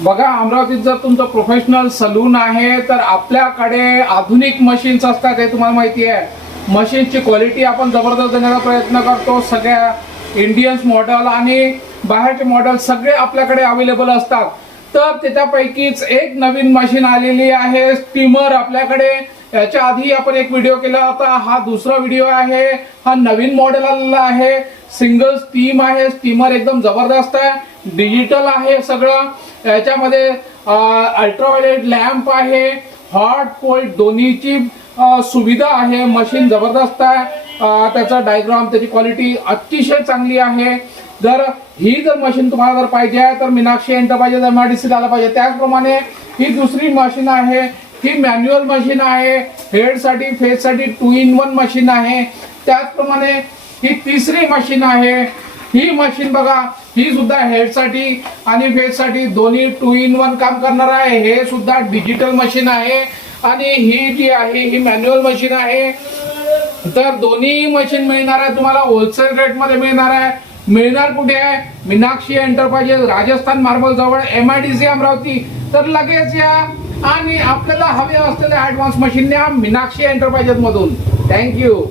बघा, अमरावतीत जर तुमचं प्रोफेशनल सलून आहे तर आपल्याकडे आधुनिक मशीन्स असतात, हे तुम्हाला माहिती आहे। मशीनची क्वालिटी आपण जबरदस्त देण्याचा प्रयत्न करतो। सगळ्या इंडियन्स मॉडेल आणि बाहेरचे मॉडेल सगळे आपल्याकडे अवेलेबल असतात। तर त्याच्यापैकीच एक नवीन मशीन आलेली आहे, स्टीमर आपल्याकडे। याच्या आधी आपण एक व्हिडिओ केला होता, हा दुसरा व्हिडिओ आहे। हा नवीन मॉडेल आलेला आहे, सिंगल स्टीम आहे। स्टीमर एकदम जबरदस्त आहे, डिजिटल आहे सगळं। याच्यामध्ये अल्ट्राव्हायोलेट लॅम्प आहे, हॉट कोल्ड दोन्हीची सुविधा आहे। मशीन जबरदस्त आहे, त्याचा डायग्राम, त्याची क्वालिटी अतिशय चांगली आहे। जर मशीन तुम्हाला जर पाहिजे आहे तर मीनाक्षी एंटरप्राइजेस MIDC आला पाहिजे। त्याचप्रमाणे ही दुसरी मशीन आहे, ही मॅन्युअल मशीन आहे, हेडसाठी फेससाठी 2 in 1 मशीन आहे। त्याचप्रमाणे ही तिसरी मशीन आहे। ही मशीन बघा, ही सुद्धा हेडसाठी आणि फेससाठी दोन्ही 2 in 1 काम करणार आहे। हे सुद्धा डिजिटल मशीन आहे आणि ही जी आहे ही मॅन्युअल मशीन आहे। तर दोन्ही मशीन मिळणार आहे तुम्हाला होलसेल रेट मध्ये मिळणार आहे। मिळणार कुठे आहे? मीनाक्षी एंटरप्राइजेस, राजस्थान मार्बल जवळ, MIDC अमरावती। तर लगेच या आणि आपल्याला हवे असलेले ऍडव्हान्स मशीन न्या मीनाक्षी एंटरप्राइजेस मधून। थँक्यू।